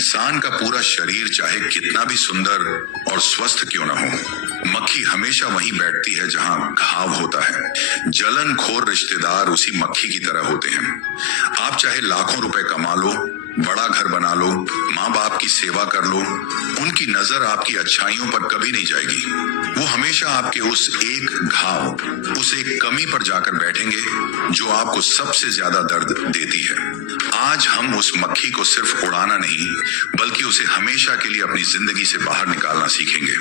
इंसान का पूरा शरीर चाहे कितना भी सुंदर और स्वस्थ क्यों न हो, मक्खी हमेशा वहीं बैठती है जहां घाव होता है। जलनखोर रिश्तेदार उसी मक्खी की तरह होते हैं। आप चाहे लाखों रुपए कमा लो, बड़ा घर बना लो, माँ बाप की सेवा कर लो, उनकी नजर आपकी अच्छाइयों पर कभी नहीं जाएगी। वो हमेशा आपके उस एक घाव, उस एक कमी पर जाकर बैठेंगे जो आपको सबसे ज्यादा दर्द देती है। आज हम उस मक्खी को सिर्फ उड़ाना नहीं, बल्कि उसे हमेशा के लिए अपनी जिंदगी से बाहर निकालना सीखेंगे।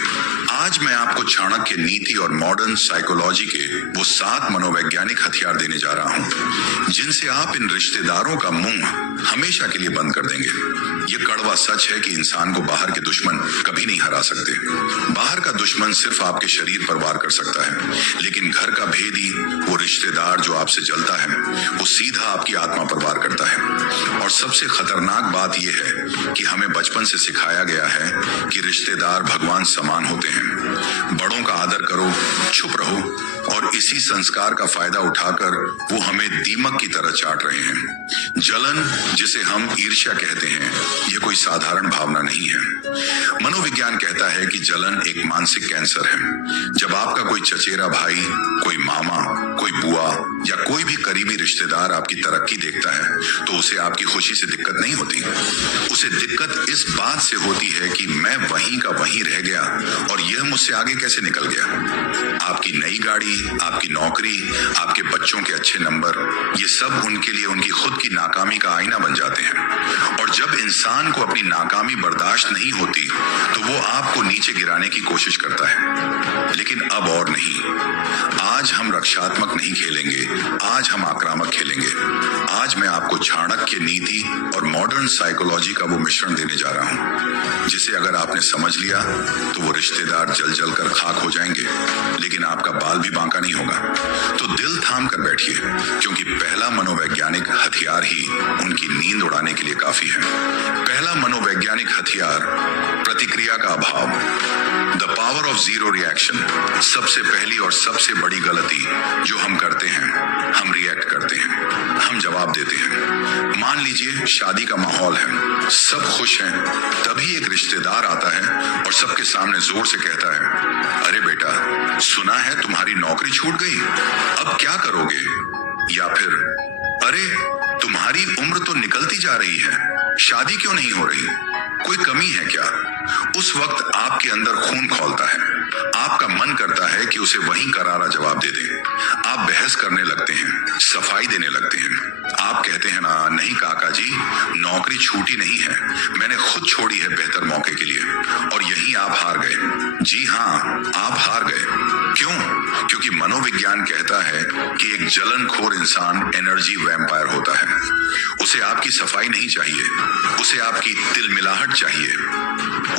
आज मैं आपको चाणक्य नीति और मॉडर्न साइकोलॉजी के वो 7 मनोवैज्ञानिक हथियार देने जा रहा हूं, जिनसे आप इन रिश्तेदारों का मुंह हमेशा के लिए बंद कर देंगे। ये कड़वा सच है कि इंसान को बाहर के दुश्मन कभी नहीं हरा सकते। बाहर का दुश्मन सिर्फ आपके शरीर पर वार कर सकता है, लेकिन घर का भेदी, वो रिश्तेदार जो आपसे जलता है, वो सीधा आपकी आत्मा पर वार करता है। और सबसे खतरनाक बात यह है कि हमें बचपन से सिखाया गया है कि रिश्तेदार भगवान समान होते हैं। बड़ों का आदर करो, चुप रहो, और इसी संस्कार का फायदा उठाकर वो हमें दीमक की तरह चाट रहे हैं। जलन, जिसे हम ईर्ष्या कहते हैं, ये कोई साधारण भावना नहीं है। मनोविज्ञान कहता है कि जलन एक मानसिक कैंसर है। जब आपका कोई चचेरा भाई, कोई मामा, कोई बुआ या कोई भी करीबी रिश्तेदार आपकी तरक्की देखता है, तो उसे आपकी खुशी से दिक्कत नहीं होती। उसे दिक्कत इस बात से होती है कि मैं वहीं का वहीं रह गया और यह मुझसे आगे कैसे निकल गया। आपकी नई गाड़ी, आपकी नौकरी, आपके बच्चों के अच्छे नंबर, ये सब उनके लिए उनकी खुद की नाकामी का आईना बन जाते हैं। और जब इंसान को अपनी नाकामी बर्दाश्त नहीं होती, तो वो आपको नीचे गिराने की कोशिश करता है। लेकिन अब और नहीं। आज हम रक्षात्मक नहीं खेलेंगे, आज हम आक्रामक खेलेंगे। आज मैं आपको चाणक्य नीति और मॉडर्न साइकोलॉजी का वो मिश्रण देने जा रहा हूं, जिसे अगर आपने समझ लिया तो वो रिश्तेदार जल जल कर खाक हो जाएंगे, लेकिन आपका बाल भी बांका नहीं होगा। तो दिल थाम कर बैठिए, क्योंकि पहला मनोवैज्ञानिक हथियार ही उनकी नींद उड़ाने के लिए काफी है। पहला मनोवैज्ञानिक हथियार, प्रतिक्रिया का अभाव, the power of zero reaction. सबसे पहली और सबसे बड़ी गलती जो हम करते हैं, हम रिएक्ट करते हैं, हम जवाब देते हैं। मान लीजिए शादी का माहौल है, सब खुश हैं, तभी एक रिश्तेदार आता है और सबके सामने जोर से कहता है, अरे बेटा, सुना है तुम्हारी नौकरी छूट गई, अब क्या करोगे? या फिर, अरे तुम्हारी उम्र तो निकलती जा रही है, शादी क्यों नहीं हो रही, कोई कमी है क्या? उस वक्त आपके अंदर खून खौलता है। आपका मन करता है कि उसे वहीं करारा जवाब दे दें। आप बहस करने लगते हैं, सफाई देने लगते हैं। आप कहते हैं ना, नहीं काका जी, नौकरी छूटी नहीं है, मैंने खुद छोड़ी है बेहतर मौके के लिए। और यहीं आप हार गए। जी हाँ, आप हार गए। क्यों? क्योंकि मनोविज्ञान कहता है कि एक जलनखोर इंसान एनर्जी वैम्पायर होता है। उसे आपकी सफाई नहीं चाहिए, उसे आपकी तिलमिलाहट चाहिए,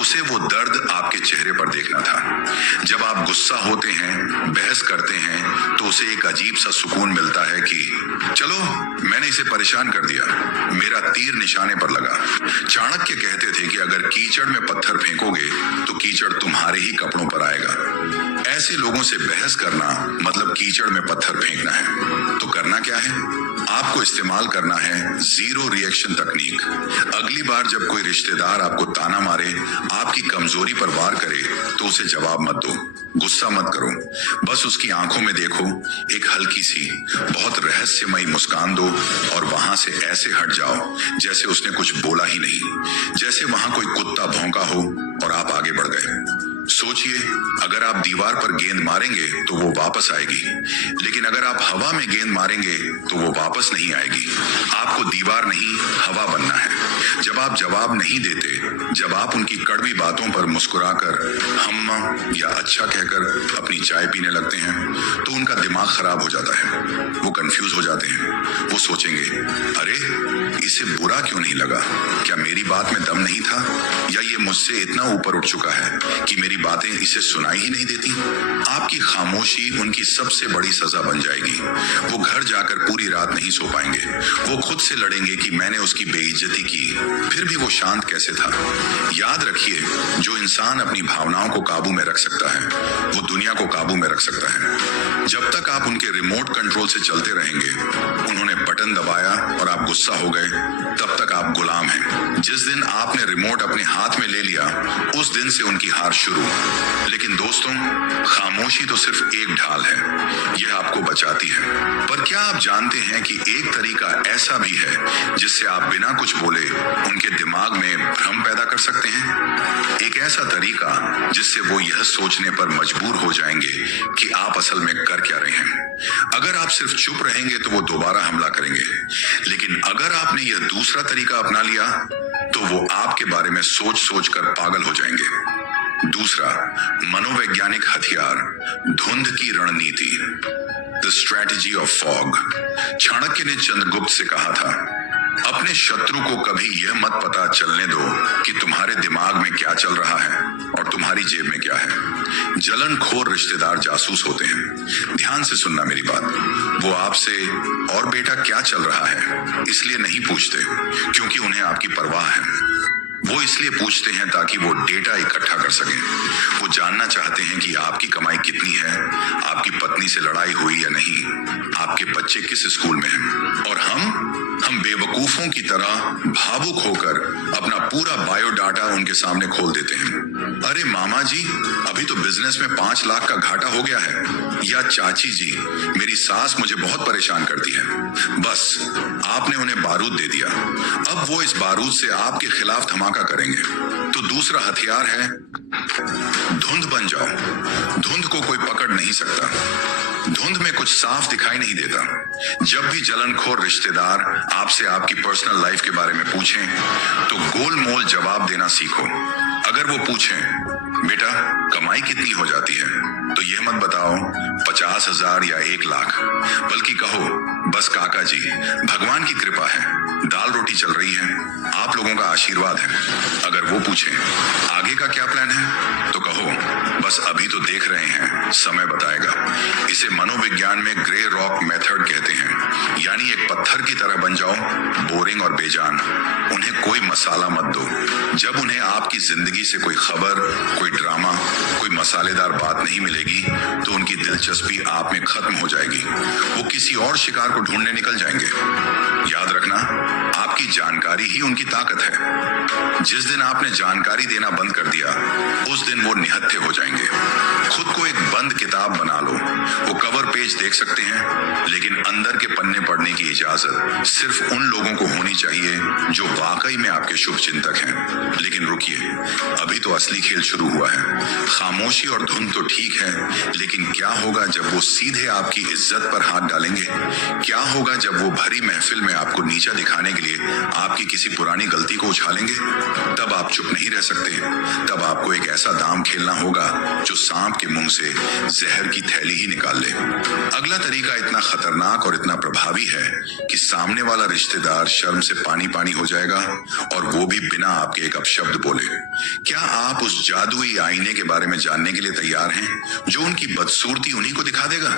उसे वो दर्द आपके चेहरे पर देखना था। जब आप गुस्सा होते हैं, बहस करते हैं, तो उसे एक अजीब सा सुकून मिलता है कि चलो, मैंने इसे परेशान कर दिया, मेरा तीर निशाने पर लगा। चाणक्य कहते थे कि अगर कीचड़ में पत्थर फेंकोगे तो कीचड़ तुम्हारे ही कपड़ों पर आएगा। ऐसे लोगों से बहस करना मतलब कीचड़ में पत्थर फेंकना है। तो करना क्या है? आपको इस्तेमाल करना है जीरो रिएक्शन तकनीक। अगली बार जब कोई रिश्तेदार आपको ताना मारे, आपकी कमजोरी पर वार करे, तो उसे जवाब मत दो, गुस्सा मत करो, बस उसकी आंखों में देखो, एक हल्की सी, बहुत रहस्यमयी मुस्कान दो और वहां से ऐसे हट जाओ जैसे उसने कुछ बोला ही नहीं, जैसे वहां कोई कुत्ता भौंका हो और आप आगे बढ़ गए। सोचिए, अगर आप दीवार पर गेंद मारेंगे तो वो वापस आएगी, लेकिन अगर आप हवा में गेंद मारेंगे तो वो वापस नहीं आएगी। आपको दीवार नहीं, हवा बनना है। जब आप जवाब नहीं देते, जब आप उनकी कड़वी बातों पर मुस्कुराकर हम्मा या अच्छा कहकर अपनी चाय पीने लगते हैं, तो उनका दिमाग खराब हो जाता है, वो कंफ्यूज हो जाते हैं। वो सोचेंगे, अरे इसे बुरा क्यों नहीं लगा, क्या मेरी बात में दम नहीं था, या ये मुझसे इतना ऊपर उठ चुका है कि मेरी बातें इसे सुनाई ही नहीं देती। आपकी खामोशी उनकी सबसे बड़ी सजा बन जाएगी। वो घर जाकर पूरी रात नहीं सो पाएंगे। वो खुद से लड़ेंगे कि मैंने उसकी बेइज्जती की, फिर भी वो शांत कैसे था। याद रखिए, जो इंसान अपनी भावनाओं को काबू में रख सकता है, वो दुनिया को काबू में रख सकता है। जब तक आप उनके रिमोट कंट्रोल से चलते रहेंगे, उन्होंने बटन दबाया और आप गुस्सा हो गए, तब तक आप आप गुलाम हैं। जिस दिन आपने रिमोट अपने हाथ में ले लिया उस दिन से उनकी हार शुरू। लेकिन दोस्तों, खामोशी तो सिर्फ एक ढाल है, यह आपको बचाती है। पर क्या आप जानते हैं कि एक तरीका ऐसा भी है जिससे आप बिना कुछ बोले उनके दिमाग में भ्रम पैदा कर सकते हैं? एक ऐसा तरीका जिससे वो यह सोचने पर मजबूर हो जाएंगे कि आप असल में कर क्या रहे हैं। अगर आप सिर्फ चुप रहेंगे तो वो दोबारा हमला करेंगे, लेकिन अगर आपने यह दूसरा तरीका अपना लिया तो वो आपके बारे में सोच सोच कर पागल हो जाएंगे। दूसरा मनोवैज्ञानिक हथियार, धुंध की रणनीति, the strategy of fog. Chanakya ने चंद्रगुप्त से कहा था, अपने शत्रु को कभी यह मत पता चलने दो कि तुम्हारे दिमाग में क्या चल रहा है और तुम्हारी जेब में क्या है। जलनखोर रिश्तेदार जासूस होते हैं। ध्यान से सुनना मेरी बात। वो आपसे और बेटा क्या चल रहा है इसलिए नहीं पूछते क्योंकि उन्हें आपकी परवाह है। वो इसलिए पूछते हैं ताकि वो डेटा इकट्ठा कर सकें। वो जानना चाहते हैं कि आपकी कमाई कितनी है, आपकी पत्नी से लड़ाई हुई या नहीं, आपके बच्चे किस स्कूल में हैं। और हम बेवकूफों की तरह भावुक होकर अपना पूरा बायोडाटा उनके सामने खोल देते हैं। अरे मामा जी, अभी तो बिजनेस में 5 लाख का घाटा हो गया है, या चाची जी, मेरी सास मुझे बहुत परेशान करती है। बस आपने उन्हें बारूद दे दिया। अब वो इस बारूद से आपके खिलाफ धमाका करेंगे। तो दूसरा हथियार है धुंध बन जाओ। धुंध को कोई पकड़ नहीं सकता। धुंध में कुछ साफ दिखाई नहीं देता। जब भी जलनखोर रिश्तेदार आपसे आपकी पर्सनल लाइफ के बारे में पूछें तो गोलमोल जवाब देना सीखो। अगर वो पूछें, बेटा कमाई कितनी हो जाती है, तो यह मत बताओ 50,000 या 1 लाख, बल्कि कहो, बस काका जी, भगवान की कृपा है, दाल रोटी चल रही है, आप लोगों का आशीर्वाद है। अगर वो पूछें आगे का क्या प्लान है, तो कहो, बस अभी तो देख रहे हैं, समय बताएगा। इसे मनोविज्ञान में ग्रे रॉक मेथड कहते हैं, यानी एक पत्थर की तरह बन जाओ, बोरिंग और बेजान। उन्हें कोई मसाला मत दो। जब उन्हें आपकी जिंदगी से कोई खबर, कोई ड्रामा, कोई मसालेदार बात नहीं मिलेगी तो उनकी दिलचस्पी आप में खत्म हो जाएगी। वो किसी और शिकार को ढूंढने निकल जाएंगे। याद रखना, आपकी जानकारी ही उनकी ताकत है। जिस दिन आपने जानकारी देना बंद कर दिया उस दिन वो निहत्थे हो जाएंगे। खुद को एक बंद किताब बना लो। वो कवर पेज देख सकते हैं, लेकिन अंदर के पन्ने पढ़ने की इजाजत सिर्फ उन लोगों को होनी चाहिए जो वाकई में आपके शुभ चिंतक हैं। लेकिन रुकिए, अभी तो असली खेल शुरू हुआ है। खामोशी और धुंध तो ठीक है, लेकिन क्या होगा जब वो सीधे आपकी इज्जत पर हाथ डालेंगे? क्या होगा जब वो भरी महफिल में आपको नीचा दिखाने के लिए आपकी किसी पुरानी गलती को उछालेंगे? तब आप चुप नहीं रह सकते। तब आपको एक ऐसा दांव खेलना होगा जो सांप के मुंह से जहर की थैली ही निकाल ले। अगला तरीका इतना खतरनाक और इतना प्रभावी है कि सामने वाला रिश्तेदार शर्म से पानी पानी हो जाएगा, और वो भी बिना आपके एक अपशब्द बोले। क्या आप उस जादुई आईने के बारे में जानने के लिए तैयार हैं जो उनकी बदसूरती उन्हीं को दिखा देगा?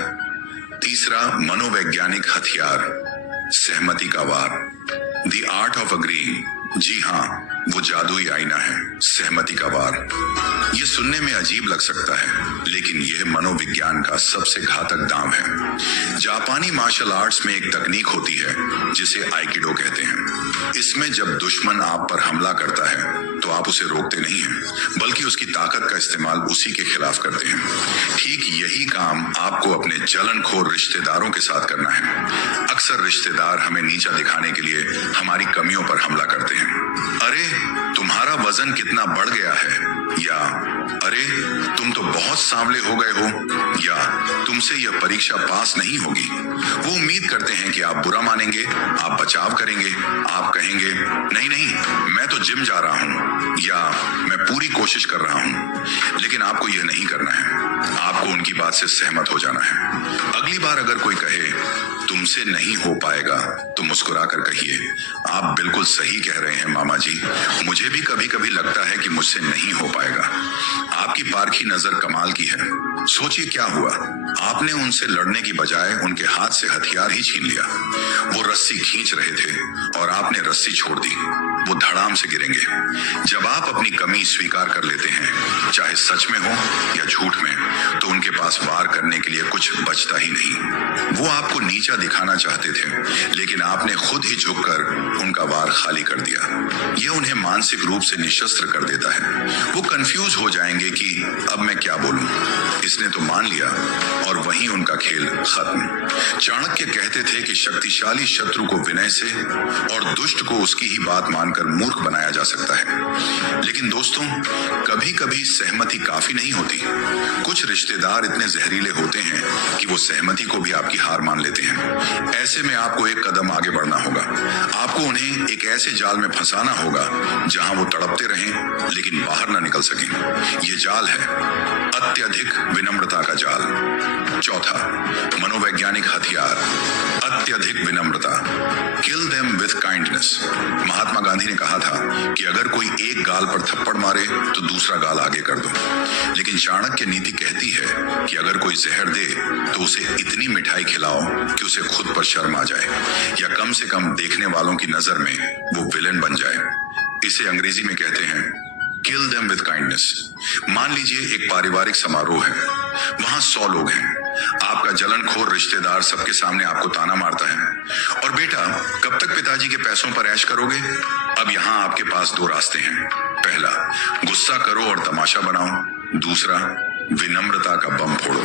तीसरा मनोवैज्ञानिक हथियार, सहमति का वार, द आर्ट ऑफ अग्रीइंग। जी हाँ, वो जादुई आईना है, सहमति का वार। ये सुनने में अजीब लग सकता है, लेकिन यह मनोविज्ञान का सबसे घातक दांव है। जापानी मार्शल आर्ट्स में एक तकनीक होती है जिसे आइकिडो कहते हैं। इसमें जब दुश्मन आप पर हमला करता है तो आप उसे रोकते नहीं हैं, बल्कि उसकी ताकत का इस्तेमाल उसी के खिलाफ करते हैं। ठीक यही काम आपको अपने जलनखोर रिश्तेदारों के साथ करना है। अक्सर रिश्तेदार हमें नीचा दिखाने के लिए हमारी कमियों पर हमला करते हैं। अरे तुम्हारा वजन कितना बढ़ गया है, या अरे तुम तो बहुत सांवले हो गए हो, या तुमसे यह परीक्षा पास नहीं होगी। वो उम्मीद करते हैं कि आप बुरा मानेंगे, आप बचाव करेंगे, आप कहेंगे नहीं नहीं मैं तो जिम जा रहा हूं, या मैं पूरी कोशिश कर रहा हूं। लेकिन आपको यह नहीं करना है, आपको उनकी बात से सहमत हो जाना है। अगली बार अगर कोई कहे तुमसे नहीं हो पाएगा तो मुस्कुरा कर कहिए, आप बिल्कुल सही कह रहे हैं मामा जी, मुझे भी कभी कभी लगता है कि मुझसे नहीं हो पाएगा। आपकी पारखी नजर कमाल की है। सोचिए क्या हुआ, आपने उनसे लड़ने की बजाय उनके हाथ से हथियार ही छीन लिया। वो रस्सी खींच रहे थे और आपने रस्सी छोड़ दी। वो धड़ाम से गिरेंगे। जब आप अपनी कमी स्वीकार कर लेते हैं, चाहे सच में हो या झूठ में, तो उनके पास वार करने के लिए कुछ बचता ही नहीं। वो आपको नीचा दिखाना चाहते थे, लेकिन आपने खुद ही झुककर उनका वार खाली कर दिया। यह उन्हें मानसिक रूप से निशस्त्र कर देता है। वो कंफ्यूज हो जाएंगे कि अब मैं क्या बोलूं। इसने तो मान लिया और वहीं उनका खेल खत्म। चाणक्य कहते थे कि शक्तिशाली शत्रु को विनय से और दुष्ट को उसकी ही बात मानकर मूर्ख बनाया जा सकता है। लेकिन दोस्तों, कभी कभी सहमति काफी नहीं होती। कुछ रिश्तेदार इतने जहरीले होते हैं कि वो सहमति को भी आपकी हार मान लेते हैं। ऐसे में आपको एक कदम आगे बढ़ना होगा। आपको उन्हें एक ऐसे जाल में फंसाना होगा जहां वो तड़पते रहें लेकिन बाहर ना निकल सकें। ये जाल है अत्यधिक विनम्रता का जाल। चौथा, मनोवैज्ञानिक हथियार अत्यधिक विनम्रता। Kill them with kindness. Mahatma Gandhi ने कहा था कि अगर कोई एक गाल पर थप्पड़ मारे तो दूसरा गाल आगे कर दो, लेकिन चाणक्य नीति कहती है कि अगर कोई जहर दे तो उसे इतनी मिठाई खिलाओ कि उसे खुद पर शर्म आ जाए, या कम से कम देखने वालों की नजर में वो विलेन बन जाए। इसे अंग्रेजी में कहते हैं किल देम विथ काइंडनेस। मान लीजिए एक पारिवारिक समारोह है, वहां 100 लोग हैं। आपका जलनखोर रिश्तेदार सबके सामने आपको ताना मारता है, और बेटा कब तक पिताजी के पैसों पर ऐश करोगे? अब यहाँ आपके पास 2 रास्ते हैं। पहला, गुस्सा करो और तमाशा बनाओ। दूसरा, विनम्रता का बम फोड़ो।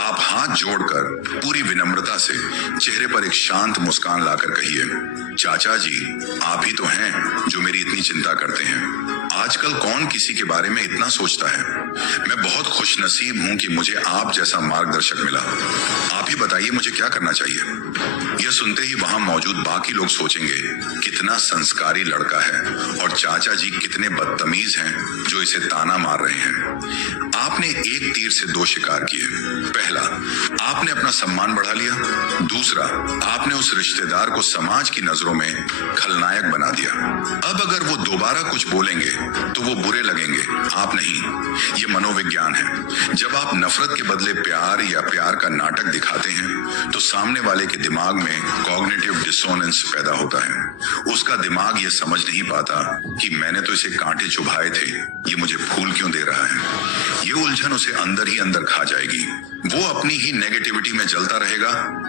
आप हाथ जोड़कर पूरी विनम्रता से चेहरे पर एक शांत मुस्कान लाकर कहिए, चाचा जी आप ही तो हैं जो मेरी इतनी चिंता करते हैं। आजकल कौन किसी के बारे में इतना सोचता है। मैं बहुत खुशनसीब हूं कि मुझे आप जैसा मार्गदर्शक मिला। आप ही बताइए मुझे क्या करना चाहिए। यह सुनते ही वहां मौजूद बाकी लोग सोचेंगे कितना संस्कारी लड़का है और चाचा जी कितने बदतमीज हैं जो इसे ताना मार रहे हैं। आपने एक तीर से 2 शिकार किए। पहला, आपने अपना सम्मान बढ़ा लिया। दूसरा, आपने उस रिश्तेदार को समाज की नजरों में खलनायक बना दिया। अब अगर वो दोबारा कुछ बोलेंगे तो वो बुरे लगेंगे, आप नहीं। ये मनोविज्ञान है। जब आप नफरत के बदले प्यार या प्यार का नाटक दिखाते हैं तो सामने वाले के दिमाग में कॉग्निटिव डिसोनेंस पैदा होता है। उसका दिमाग ये समझ नहीं पाता कि मैंने तो इसे कांटे चुभाए थे, ये मुझे फूल क्यों दे रहा है। ये उलझन उसे अंदर ही अंदर खा जाएगी। वो अपनी ही नेगेटिविटी में जलता रहेगा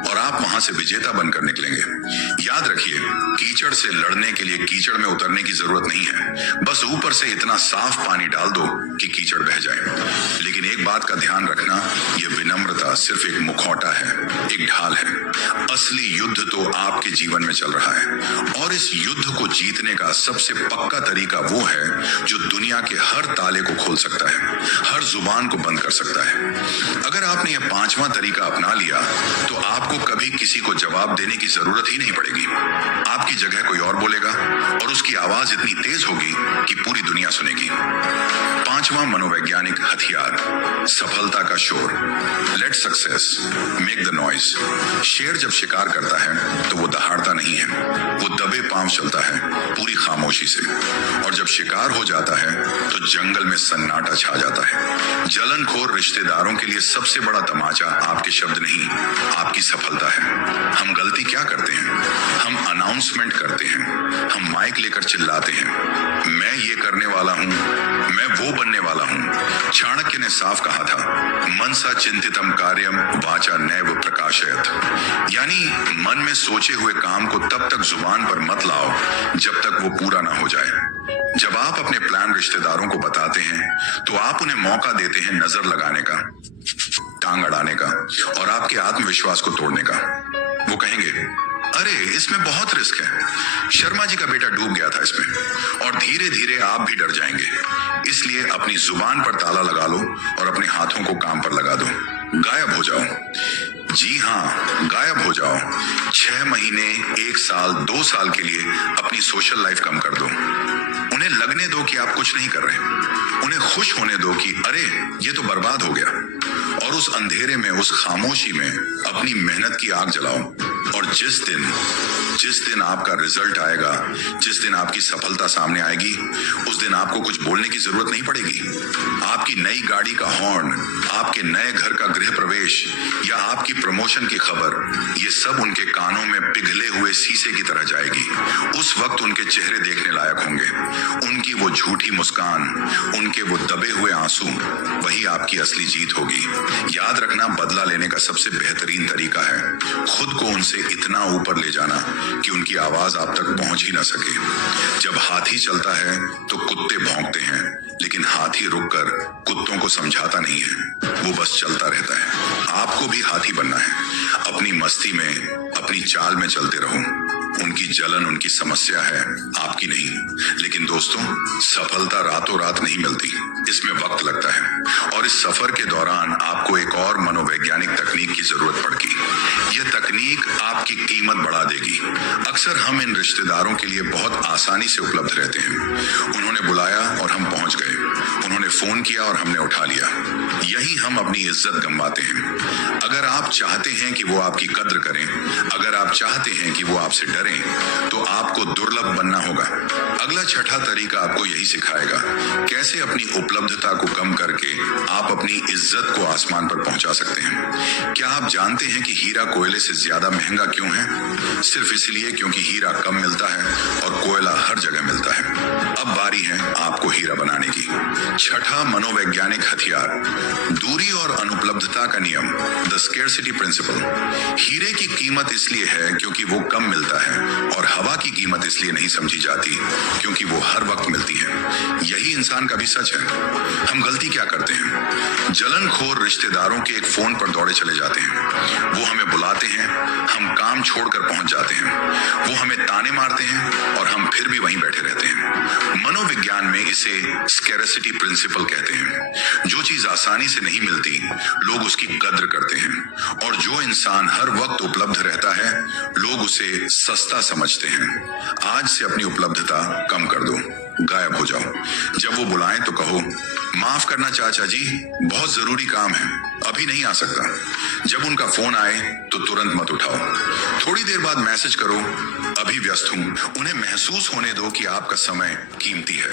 और आप वहां से विजेता बनकर निकलेंगे। याद रखिए, कीचड़ से लड़ने के लिए कीचड़ में उतरने की जरूरत नहीं है। बस ऊपर से इतना साफ पानी डाल दो कि कीचड़ बह जाए। लेकिन एक बात का ध्यान रखना, यह विनम्रता सिर्फ एक मुखौटा है, एक ढाल है। असली युद्ध तो आपके जीवन में चल रहा है, और इस युद्ध को जीतने का सबसे पक्का तरीका वो है जो दुनिया के हर ताले को खोल सकता है, हर जुबान को बंद कर सकता है। अगर आपने यह 5वां तरीका अपना लिया तो आपको कभी किसी को जवाब देने की जरूरत ही नहीं पड़ेगी। आपकी जगह कोई और बोलेगा और उसकी आवाज इतनी तेज होगी कि पूरी दुनिया सुनेगी। 5वां मनोवैज्ञानिक हथियार, सफलता का शोर। Let success make the noise. शेर जब शिकार करता है तो वो दहाड़ता नहीं है, वो दबे पांव चलता है पूरी खामोशी से, और जब शिकार हो जाता है तो जंगल में सन्नाटा छा जाता है। जलनखोर रिश्तेदारों के लिए सबसे बड़ा तमाचा आपके शब्द नहीं, आपकी सफलता है। हम गलती क्या करते हैं? हम अनाउंसमेंट करते हैं, हम माइक लेकर चिल्लाते हैं, मैं ये करने वाला हूं, मैं वो बनने वाला हूं। चाणक्य ने साफ कहा था, मनसा चिंतितम कार्यम वाचा नैव प्रकाशयत। यानी मन में सोचे हुए काम को तब तक जुबान पर मत लाओ जब तक वो पूरा ना हो जाए। जब आप अपने प्लान रिश्तेदारों को बताते हैं तो आप उन्हें मौका देते हैं नजर लगाने का, टांग अड़ाने का और आपके आत्मविश्वास को तोड़ने का। वो कहेंगे, अरे इसमें बहुत रिस्क है, शर्मा जी का बेटा डूब गया था इसमें, और धीरे धीरे आप भी डर जाएंगे। इसलिए अपनी जुबान पर ताला लगा लो और अपने हाथों को काम पर लगा दो। गायब हो जाओ। जी हाँ, गायब हो जाओ। 6 महीने, 1 साल, 2 साल के लिए अपनी सोशल लाइफ कम कर दो। उन्हें लगने दो कि आप कुछ नहीं कर रहे। उन्हें खुश होने दो कि अरे ये तो बर्बाद हो गया, और उस अंधेरे में, उस खामोशी में अपनी मेहनत की आग जलाओ। और जिस दिन जिस दिन आपका रिजल्ट आएगा, जिस दिन आपकी सफलता सामने आएगी, उस दिन आपको कुछ बोलने की जरूरत नहीं पड़ेगी। आपकी नई गाड़ी का हॉर्न, आपके नए घर का गृह प्रवेश या आपकी प्रमोशन की खबर, ये सब उनके कानों में पिघले हुए शीशे की तरह जाएगी। उस वक्त उनके चेहरे देखने लायक होंगे। उनकी वो झूठी मुस्कान, उनके वो दबे हुए आंसू, वही आपकी असली जीत होगी। याद रखना, बदला लेने का सबसे बेहतरीन तरीका है खुद को उनसे इतना ऊपर ले जाना कि उनकी आवाज आप तक पहुंच ही ना सके। जब हाथी चलता है तो कुत्ते भौंकते हैं, लेकिन हाथी रुककर कुत्तों को समझाता नहीं है, वो बस चलता रहता है। आपको भी हाथी बनना है। अपनी मस्ती में, अपनी चाल में चलते रहो। उनकी जलन उनकी समस्या है, आपकी नहीं। लेकिन दोस्तों, सफलता रातों रात नहीं मिलती, इसमें वक्त लगता है। और इस सफर के दौरान आपको एक और मनोवैज्ञानिक तकनीक की जरूरत पड़ेगी। यह तकनीक आपकी कीमत बढ़ा देगी। अक्सर हम इन रिश्तेदारों के लिए बहुत आसानी से उपलब्ध रहते हैं। उन्होंने बुलाया और हम पहुंच गए, उन्होंने फोन किया और हमने उठा लिया। यही हम अपनी इज्जत गंवाते हैं। अगर आप चाहते हैं कि वो आपकी कद्र करें, अगर आप चाहते हैं कि वो आपसे डरें, तो आपको दुर्लभ बनना होगा। अगला छठा तरीका आपको यही सिखाएगा कैसे अपनी उपलब्धता को कम करके आप अपनी इज्जत को आसमान पर पहुंचा सकते हैं। क्या आप जानते हैं कि हीरा कोयले से ज्यादा महंगा क्यों है? सिर्फ इसलिए क्योंकि हीरा कम मिलता है और कोयला हर जगह मिलता है। अब बारी है आपको हीरा बनाने की। छठा मनोवैज्ञानिक हथियार, दूरी और अनुपलब्धता का नियम, द स्केर्सिटी प्रिंसिपल। हीरे की कीमत इसलिए है क्योंकि वो कम मिलता है, और हवा की कीमत इसलिए नहीं समझी जाती क्योंकि वो हर वक्त मिलती है। यही इंसान का भी सच है। हम गलती क्या करते हैं? जलनखोर रिश्तेदारों के एक फोन पर दौड़े चले जाते हैं। वो हमें बुलाते हैं, हम काम छोड़कर पहुंच जाते हैं। वो हमें ताने मारते हैं और हम फिर भी वहीं बैठे रहते हैं। मनोविज्ञान में इसे स्कैरसिटी प्रिंसिपल कहते हैं। जो चीज आसानी से नहीं मिलती, लोग उसकी कद्र करते हैं, और जो इंसान हर वक्त उपलब्ध रहता है, लोग उसे सस्ता समझते हैं। आज से अपनी उपलब्धता कम कर दो, गायब हो जाओ। जब वो बुलाएं तो कहो, माफ करना चाचा जी, बहुत जरूरी काम है, अभी नहीं आ सकता। जब उनका फोन आए तो तुरंत मत उठाओ। थोड़ी देर बाद मैसेज करो, अभी व्यस्त हूं। उन्हें महसूस होने दो कि आपका समय कीमती है।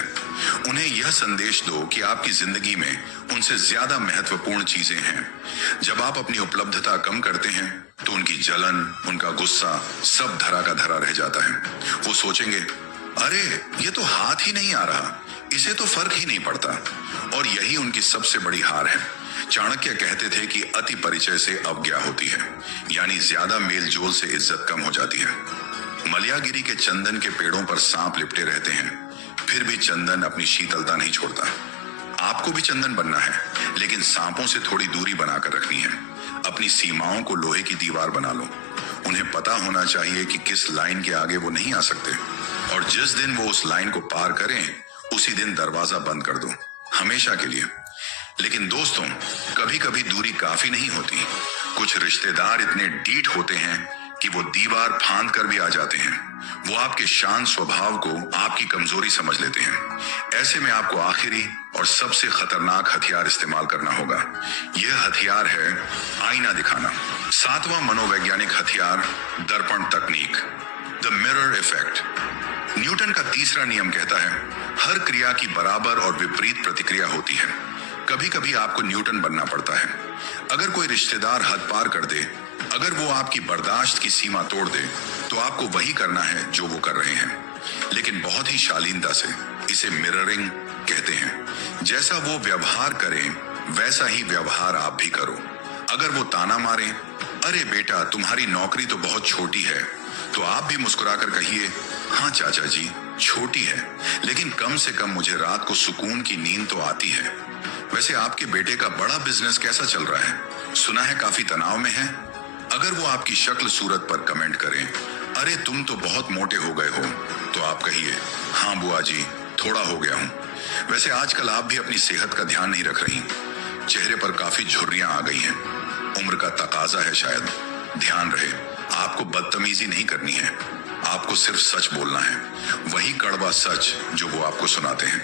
उन्हें यह संदेश दो कि आपकी जिंदगी में उनसे ज्यादा महत्वपूर्ण चीजें हैं। जब आप अपनी उपलब्धता कम करते हैं तो उनकी जलन, उनका गुस्सा सब धरा का धरा रह जाता है। वो सोचेंगे, अरे ये तो हाथ ही नहीं आ रहा, इसे तो फर्क ही नहीं पड़ता। और यही उनकी सबसे बड़ी हार है। चाणक्य कहते थे कि अति परिचय से अवज्ञा होती है, यानी ज्यादा मेल जोल से इज्जत कम हो जाती है। मलयागिरी के चंदन के पेड़ों पर सांप लिपटे रहते हैं, फिर भी चंदन अपनी शीतलता नहीं छोड़ता। आपको भी चंदन बनना है, लेकिन सांपों से थोड़ी दूरी बनाकर रखनी है। अपनी सीमाओं को लोहे की दीवार बना लो। उन्हें पता होना चाहिए कि किस लाइन के आगे वो नहीं आ सकते, और जिस दिन वो उस लाइन को पार करें, उसी दिन दरवाजा बंद कर दो, हमेशा के लिए। लेकिन दोस्तों, कभी कभी दूरी काफी नहीं होती। कुछ रिश्तेदार इतने डीठ होते हैं कि वो दीवार फांद कर भी आ जाते हैं। वो आपके शांत स्वभाव को आपकी कमजोरी समझ लेते हैं। ऐसे में आपको आखिरी और सबसे खतरनाक हथियार इस्तेमाल करना होगा। यह हथियार है आईना दिखाना। सातवां मनोवैज्ञानिक हथियार, दर्पण तकनीक, द मिरर इफेक्ट। न्यूटन का तीसरा नियम कहता है, हर क्रिया की बराबर और विपरीत प्रतिक्रिया होती है। कभी कभी आपको न्यूटन बनना पड़ता है। अगर कोई रिश्तेदार हद पार कर दे, अगर वो आपकी बर्दाश्त की सीमा तोड़ दे, तो आपको वही करना है जो वो कर रहे हैं, लेकिन बहुत ही शालीनता से। इसे मिररिंग कहते हैं। जैसा वो व्यवहार करें, वैसा ही व्यवहार आप भी करो। अगर वो ताना मारें, अरे बेटा तुम्हारी नौकरी तो बहुत छोटी है, तो आप भी मुस्कुराकर कहिए, हाँ चाचा जी छोटी है, लेकिन कम से कम मुझे रात को सुकून की नींद तो आती है। वैसे आपके बेटे का बड़ा बिजनेस कैसा चल रहा है? सुना है काफी तनाव में है। अगर वो आपकी शक्ल सूरत पर कमेंट करें, अरे तुम तो बहुत मोटे हो गए हो, तो आप कहिए, हाँ बुआ जी थोड़ा हो गया हूं। वैसे आजकल आप भी अपनी सेहत का ध्यान नहीं रख रही। चेहरे पर काफी झुर्रियां आ गई हैं। उम्र का तकाजा है शायद। ध्यान रहे, आपको बदतमीजी नहीं करनी है, आपको सिर्फ सच बोलना है, वही कड़वा सच जो वो आपको सुनाते हैं।